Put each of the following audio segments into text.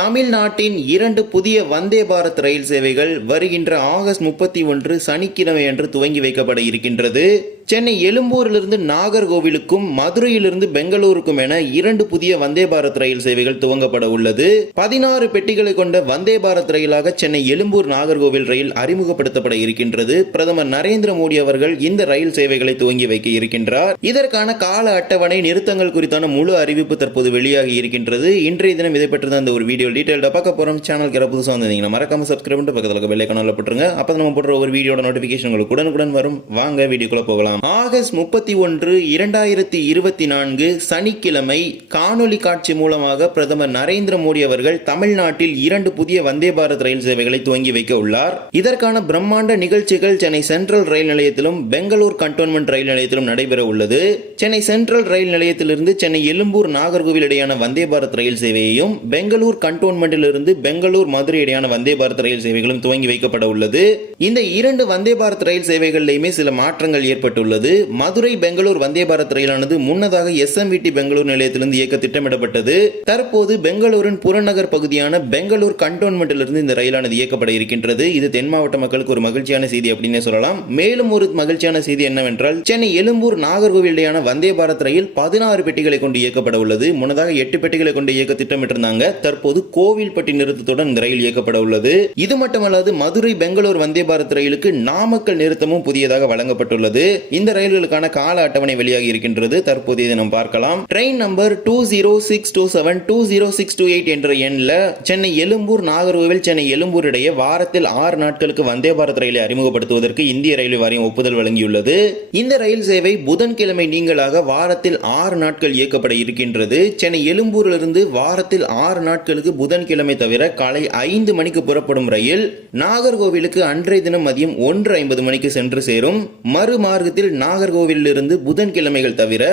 தமிழ்நாட்டின் இரண்டு புதிய வந்தே பாரத் ரயில் சேவைகள் வருகின்ற ஆகஸ்ட் முப்பத்தி ஒன்று சனிக்கிழமை அன்று துவங்கி வைக்கப்பட இருக்கின்றது. சென்னை எழும்பூரிலிருந்து நாகர்கோவிலுக்கும் மதுரையிலிருந்து பெங்களூருக்கும் என இரண்டு புதிய வந்தே பாரத் ரயில் சேவைகள் துவங்கப்பட உள்ளது. பதினாறு பெட்டிகளை கொண்ட வந்தே பாரத் ரயிலாக சென்னை எழும்பூர் நாகர்கோவில் ரயில் அறிமுகப்படுத்தப்பட இருக்கின்றது. பிரதமர் நரேந்திர மோடி அவர்கள் இந்த ரயில் சேவைகளை துவங்கி வைக்க இருக்கின்றார். இதற்கான கால அட்டவணை நிறுத்தங்கள் குறித்தான முழு அறிவிப்பு தற்போது வெளியாகி இருக்கின்றது. இன்றைய தினம் இதை பற்றி அந்த ஒரு வீடியோ டீட்டெயில்டாக பார்க்க போகிறோம் சேனலுக்கு யாராவது புதுசாக வந்திருந்தீங்கன்னா மறக்காம சப்ஸ்கிரைப் பண்ணிட்டு பக்கத்தில் இருக்க பெல் ஐக்கானில் போட்டுருங்க. அப்போ நம்ம போடுற ஒரு வீடியோட நோட்டிஃபிகேஷன் உங்களுக்கு உடனுக்குடன் வரும். வாங்க வீடியோக்குள்ளே போகலாம். ஆகஸ்ட் முப்பத்தி ஒன்று இரண்டாயிரத்தி இருபத்தி நான்கு சனிக்கிழமை காணொலி காட்சி மூலமாக பிரதமர் நரேந்திர மோடி அவர்கள் தமிழ்நாட்டில் இரண்டு புதிய வந்தே பாரத் ரயில் சேவைகளை துவங்கி வைக்க உள்ளார். இதற்கான பிரம்மாண்ட நிகழ்ச்சிகள் சென்னை சென்ட்ரல் ரயில் நிலையத்திலும் பெங்களூர் கண்டோன்மெண்ட் ரயில் நிலையத்திலும் நடைபெற உள்ளது. சென்னை சென்ட்ரல் ரயில் நிலையத்திலிருந்து சென்னை எழும்பூர் நாகர்கோவில் இடையான வந்தே பாரத் ரயில் சேவையையும் பெங்களூர் கண்டோன்மெண்ட்டிலிருந்து பெங்களூர் மதுரை இடையான வந்தே பாரத் ரயில் சேவைகளும் துவங்கி வைக்கப்பட உள்ளது. இந்த இரண்டு வந்தே பாரத் ரயில் சேவைகளிலுமே சில மாற்றங்கள் ஏற்பட்டுள்ளது. மதுரை பெங்களூர் வந்தே பாரத் ரயிலானது முன்னதாக எஸ்எம்விடி பெங்களூர் நிலையத்திலிருந்து இயக்க திட்டமிடப்பட்டது. தற்போது பெங்களூரின் புறநகர் பகுதியான பெங்களூர் கண்டோன்மெண்ட்டிலிருந்து இந்த ரயிலானது இயக்கப்பட இருக்கின்றது. இது தென் மாவட்ட மக்களுக்கு ஒரு மகிழ்ச்சியான செய்தி அப்படின்னே சொல்லலாம். மேலும் ஒரு மகிழ்ச்சியான செய்தி என்னவென்றால் சென்னை எழும்பூர் நாகர்கோவில் இடையான வந்தே பாரத் ரயில் பதினாறு பெட்டிகளை கொண்டு இயக்கப்பட உள்ளது. முன்னதாக எட்டு பெட்டிகளை கொண்டு இயக்க திட்டமிட்டிருந்தாங்க. தற்போது கோவில்பட்டி நிறுத்தத்துடன் இந்த ரயில் இயக்கப்பட உள்ளது. இது மட்டுமல்லாது மதுரை பெங்களூர் வந்தே பாரத் ரயிலுக்கு நாமக்கல் நிறுத்தமும் புதியதாக வழங்கப்பட்டுள்ளது. இந்த ரயில்களுக்கான கால அட்டவணை வெளியாகி இருக்கின்றது. தற்போது இதை நாம் பார்க்கலாம். Train number two zero six two seven two zero six two eight என்ற எண்ணில் சென்னை எழும்பூர் நாகர்கோவில் சென்னை எழும்பூர் இடையே வாரத்தில் ஆறு நாட்களுக்கு வந்தே பாரத் ரயிலை அறிமுகப்படுத்துவதற்கு இந்திய ரயில்வே வாரியம் ஒப்புதல் வழங்கியுள்ளது. இந்த ரயில் சேவை புதன்கிழமை நீங்கள் நீங்களாக வாரத்தில் ஆறு நாட்கள் இயக்கப்பட இருக்கின்றது. சென்னை எழும்பூரிலிருந்து வாரத்தில் ஆறு நாட்களுக்கு புதன்கிழமை தவிர காலை ஐந்து மணிக்கு புறப்படும் ரயில் நாகர்கோவிலுக்கு அன்றைய தினம் மதியம் ஒன்று ஐம்பது மணிக்கு சென்று சேரும். மறுமார்க்கத்தில் நாகர்கோவிலிருந்து புதன்கிழமைகள் தவிர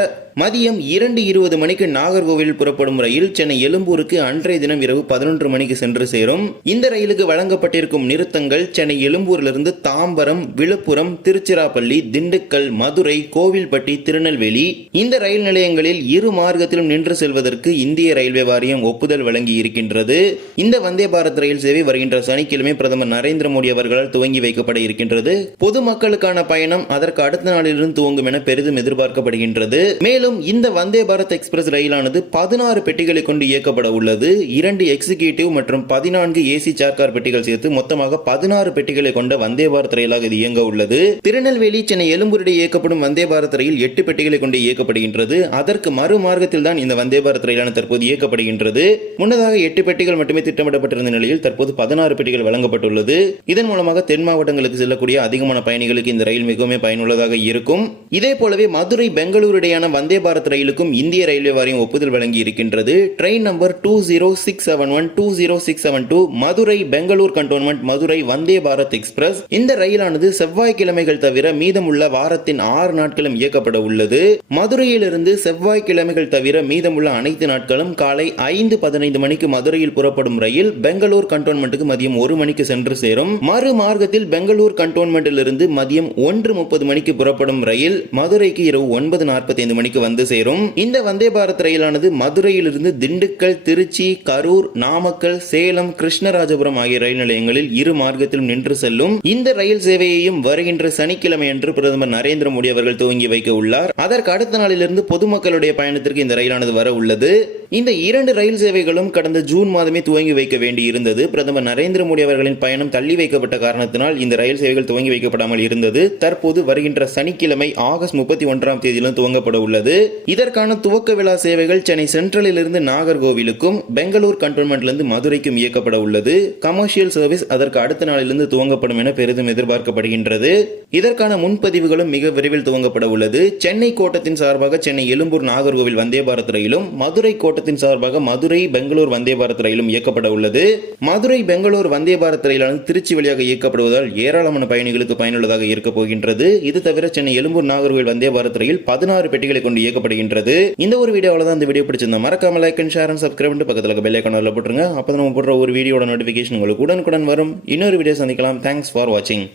மதியம் இரண்டு இருபது மணிக்கு நாகர்கோவில் புறப்படும் ரயில் சென்னை எழும்பூருக்கு அன்றைய தினம் இரவு பதினொன்று மணிக்கு சென்று சேரும். இந்த ரயிலுக்கு வழங்கப்பட்டிருக்கும் நிறுத்தங்கள் சென்னை எழும்பூரிலிருந்து தாம்பரம் விழுப்புரம் திருச்சிராப்பள்ளி திண்டுக்கல் மதுரை கோவில்பட்டி திருநெல்வேலி. இந்த ரயில் நிலையங்களில் இரு மார்க்கத்திலும் நின்று செல்வதற்கு இந்திய ரயில்வே வாரியம் ஒப்புதல் வழங்கி இருக்கின்றது. இந்த வந்தே பாரத் ரயில் சேவை வருகின்ற சனிக்கிழமை பிரதமர் நரேந்திர மோடி அவர்களால் துவங்கி வைக்கப்பட இருக்கின்றது. பொதுமக்களுக்கான பயணம் அதற்கு அடுத்த நாளிலிருந்து துவங்கும் என பெரிதும் எதிர்பார்க்கப்படுகின்றது. மேலும் மேலும் இந்த வந்தே பாரத் எக்ஸ்பிரஸ் ரயிலானது பதினாறு பெட்டிகளை கொண்டு இயக்கப்பட உள்ளது. இரண்டு எக்ஸிகியூட்டிவ் மற்றும் பதினான்கு ஏசி சார்கார் பெட்டிகள் சேர்த்து மொத்தமாக பதினாறு பெட்டிகளை கொண்ட வந்தே பாரத் ரயிலாக இது இயங்க உள்ளது. திருநெல்வேலி சென்னை எழும்பூரிடையே இயக்கப்படும் வந்தே பாரத் ரயில் எட்டு பெட்டிகளை கொண்டு இயக்கப்படுகின்றது. அதற்கு மறு மார்க்கத்தில் தான் இந்த வந்தே பாரத் ரயிலான தற்போது இயக்கப்படுகின்றது. முன்னதாக எட்டு பெட்டிகள் மட்டுமே திட்டமிடப்பட்டிருந்த நிலையில் தற்போது பதினாறு பெட்டிகள் வழங்கப்பட்டுள்ளது. இதன் மூலமாக தென் மாவட்டங்களுக்கு செல்லக்கூடிய அதிகமான பயணிகளுக்கு இந்த ரயில் மிகவும் பயனுள்ளதாக இருக்கும். இதே போலவே மதுரை பெங்களூரு இடையான வந்தே பாரத் ரயிலுக்கும் இந்திய ரயில்வே வாரியம் ஒப்புதல் வழங்கி இருக்கின்றது train number two zero six seven one two zero six seven two Madurai Bengaluru cantonment Madurai Vande Bharat express இந்த ரயிலானது செவ்வாய்க்கிழமைகள் தவிர மீதமுள்ள வாரத்தின் ஆறு நாட்களும் இயக்கப்பட உள்ளது. மதுரையிலிருந்து செவ்வாய்க்கிழமைகள் தவிர மீதமுள்ள அனைத்து நாட்களும் காலை ஐந்து பதினைந்து மணிக்கு மதுரையில் புறப்படும் ரயில் பெங்களூர் கண்டோன்மெண்ட்டுக்கு மதியம் ஒரு மணிக்கு சென்று சேரும். மறு மார்க்கத்தில் பெங்களூர் கண்டோன்மெண்டிலிருந்து மதியம் ஒன்று முப்பது மணிக்கு புறப்படும் ரயில் மதுரைக்கு இரவு ஒன்பது நாற்பத்தைந்து மணிக்கு வந்து சேரும். இந்த வந்தே பாரத் ரயிலானது மதுரையிலிருந்து திண்டுக்கல் திருச்சி கரூர் நாமக்கல் சேலம் கிருஷ்ணராஜபுரம் ஆகிய ரயில் நிலையங்களில் இரு மார்க்கத்திலும் நின்று செல்லும். இந்த ரயில் சேவையையும் வருகின்ற சனிக்கிழமை அன்று பிரதமர் நரேந்திர மோடி அவர்கள் துவங்கி வைக்க உள்ளார். அதற்கு அடுத்த நாளிலிருந்து பொதுமக்களுடைய பயணத்திற்கு இந்த ரயிலானது வர உள்ளது. இந்த இரண்டு ரயில் சேவைகளும் கடந்த ஜூன் மாதமே துவங்கி வைக்க வேண்டி இருந்தது. பிரதமர் நரேந்திர மோடி அவர்களின் பயணம் தள்ளி வைக்கப்பட்ட காரணத்தினால் இந்த ரயில் சேவைகள் துவங்கி வைக்கப்படாமல் இருந்தது. தற்போது வருகின்ற சனிக்கிழமை ஆகஸ்ட் முப்பத்தி ஒன்றாம் தேதியிலும் துவங்கப்பட உள்ளது. இதற்கான துவக்க விழா சேவைகள் சென்னை சென்ட்ரலில் இருந்து நாகர்கோவிலுக்கும் பெங்களூர் கண்டோன்மெண்ட்லிருந்து மதுரைக்கும் இயக்கப்பட உள்ளது. கமர்ஷியல் சர்வீஸ் அதற்கு அடுத்த நாளிலிருந்து துவங்கப்படும் என பெரிதும் எதிர்பார்க்கப்படுகின்றது. இதற்கான முன்பதிவுகளும் மிக விரைவில் துவங்கப்பட உள்ளது. சென்னை கோட்டத்தின் சார்பாக சென்னை எழும்பூர் நாகர்கோவில் வந்தே பாரத் ரயிலும் மதுரை கோட்டத்தின் சார்பாக மதுரை பெங்களூர் வந்தே பாரத் ரயிலும் இயக்கப்பட உள்ளது. மதுரை பெங்களூர் வந்தே பாரத் ரயிலானது திருச்சி வழியாக இயக்கப்படுவதால் ஏராளமான பயணிகளுக்கு பயனுள்ளதாக இருக்கப் போகின்றது. இது தவிர சென்னை எழும்பூர் நாகர்கோவில் வந்தே பாரத் ரயில் பதினாறு பெட்டிகளை கொண்டு இயக்கப்படுகின்றது. இந்த ஒரு வீடியோ தான் இந்த வீடியோ பிடிச்சிருந்தா மறக்காம like and share and subscribe பண்ணிட்டு பக்கத்தில் பெல் ஐக்கானில் போட்டுருங்க. அப்போ நம்ம போடுற ஒரு வீடியோட நோட்டிஃபிகேஷன் உங்களுக்கு உடனுக்குடன் வரும். இன்னொரு வீடியோ சந்திக்கலாம். தேங்க்ஸ் ஃபார் வாட்சிங்